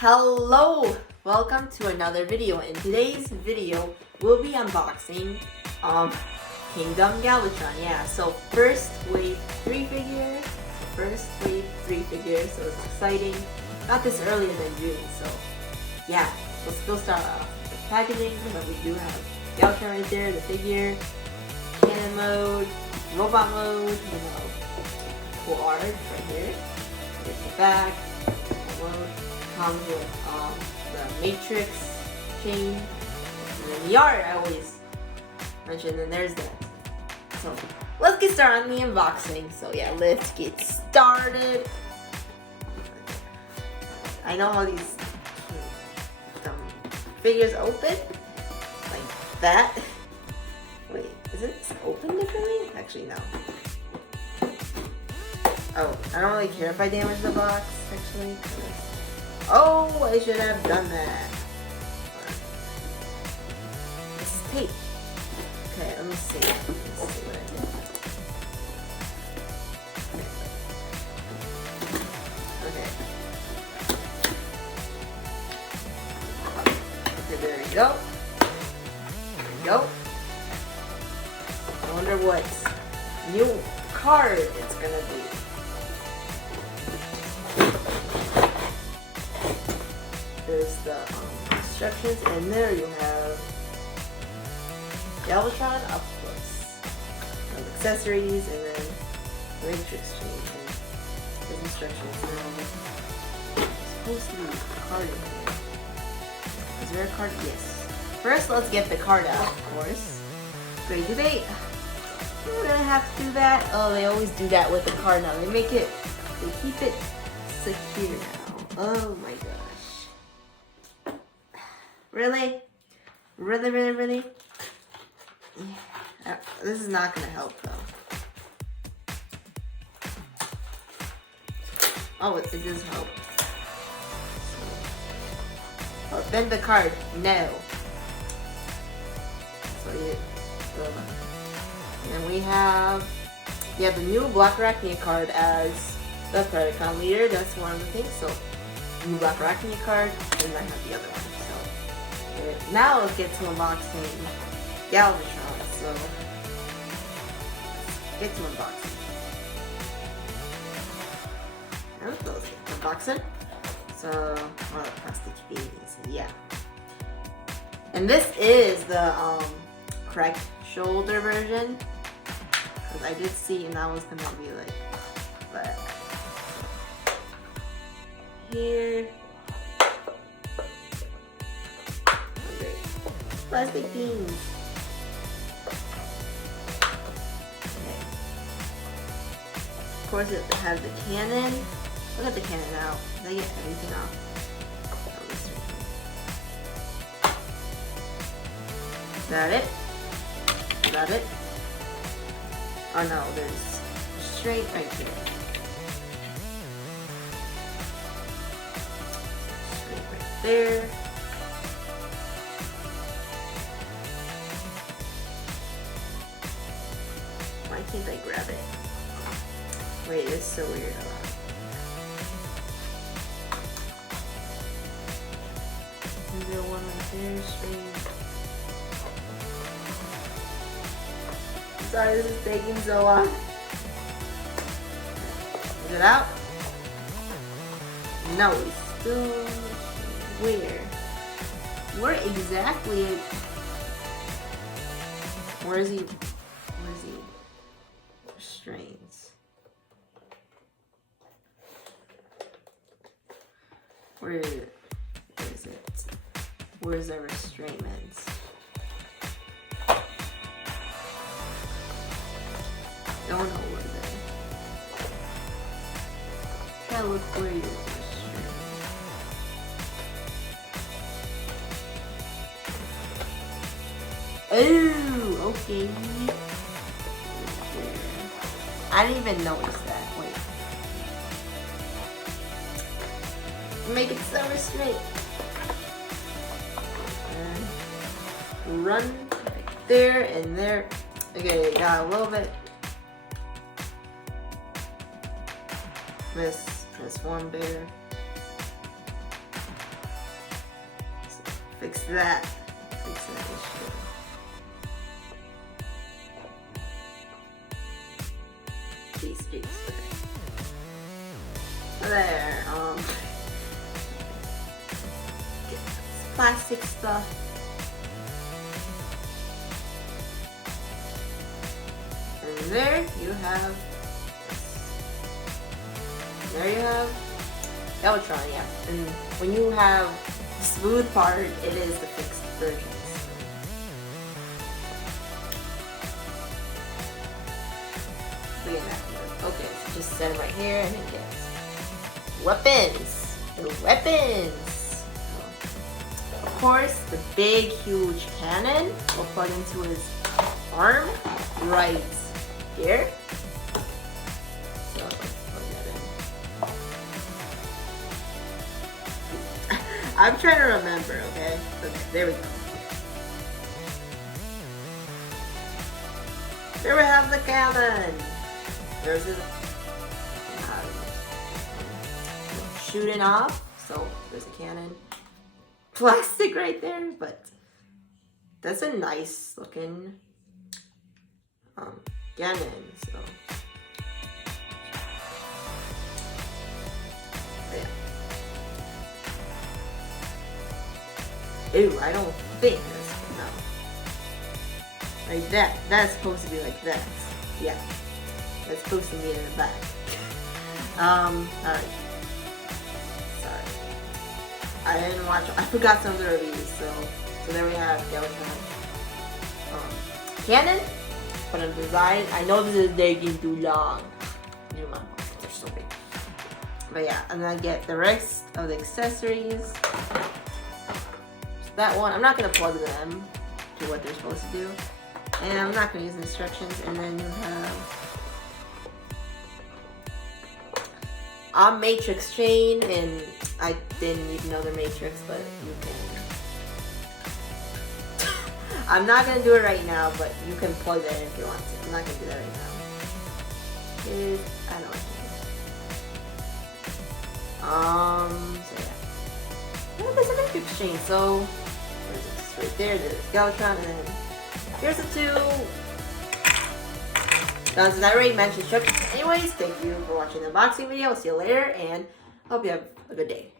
Hello! Welcome to another video. In today's video, we'll be unboxing Kingdom Galvatron. Yeah, so first wave 3 figures. So it's exciting. Got this earlier than June, so yeah. Let's go start off with packaging. But we do have Galvatron right there, the figure, cannon mode, robot mode, cool art right here. Here's the back, mode. Comes with the matrix chain, and then the art I always mention, and there's that. So let's get started on the unboxing. So yeah, let's get started. I know how these figures open like that. Wait, is it open differently? Actually, no. Oh, I don't really care if I damage the box, actually. Oh, I should have done that. This is tape. Okay, let me see. Let's see what I did. Okay, there we go. There we go. I wonder what new card it's gonna be. There's the instructions, and there you have Galvatron up close, accessories, and then matrix chain. And there's instructions. There's supposed to be a card in here. Is there a card? Yes. First, let's get the card out, of course. Wait, do they? They're gonna have to do that. Oh, they always do that with the card now. They keep it secure now. Oh my god. Really? Really? Yeah. This is not gonna help though. Oh, it does help. Oh, bend the card. No. So and we have the new Black Arachnia card as the Predacon leader. That's one of the things. So new Black Arachnia card, and I have the other one. Now let's get to unboxing Galvatron. So let's get to unboxing. Unboxing. So plastic beanies. Yeah. And this is the correct shoulder version. Because I did see, and that was gonna be like that. Here. Plastic beans. Okay. Of course, it has the cannon. Look at the cannon out. Did I get everything off? Is that it? Is that it? Oh no, there's straight right here. Straight right there. Why can't I grab it? Wait, it's so weird. Is there one right there? Straight. Sorry, this is taking so long. Is it out? No, it's still where? Where exactly? Where is he? Restraints. Where is it? Where's the restraints? Don't know where they. Try to look where he is. Oh, okay. I didn't even notice that. Wait. Make it so straight. And run right there and there. Okay, got a little bit. Miss transform there. fix that. Fix that issue. Jeez. There. Plastic stuff. And there you have. There you have Galvatron, yeah. And when you have the smooth part, it is the fixed version. So yeah, okay, so just set it right here and it gets weapons. Weapons. Of course, the big, huge cannon will plug into his arm right here. So plug that in. I'm trying to remember, okay? Okay, there we go. There we have the cannon. There's his shooting off. So there's a cannon. Plastic right there, but that's a nice looking cannon. So yeah. Ew, I don't think that's no. Like that. That's supposed to be like that. Yeah. That's supposed to be in the back. Alright. Sorry. I didn't watch. I forgot some of the reviews, so there we have Galvatron. Cannon. Put on the design. I know this is taking too long. They're so big. But yeah, and then I get the rest of the accessories. So that one, I'm not gonna plug them to what they're supposed to do, and I'm not gonna use instructions. And then you have matrix chain, and I didn't need another matrix, but you can. I'm not gonna do it right now, but you can plug that in if you want to. I'm not gonna do that right now. I don't know. So yeah. Oh, there's a matrix chain. So there's this right there. There's Galvatron, and then here's the two. Guns that I already mentioned instructions. Anyways, thank you for watching the unboxing video. See you later, and hope you have a good day.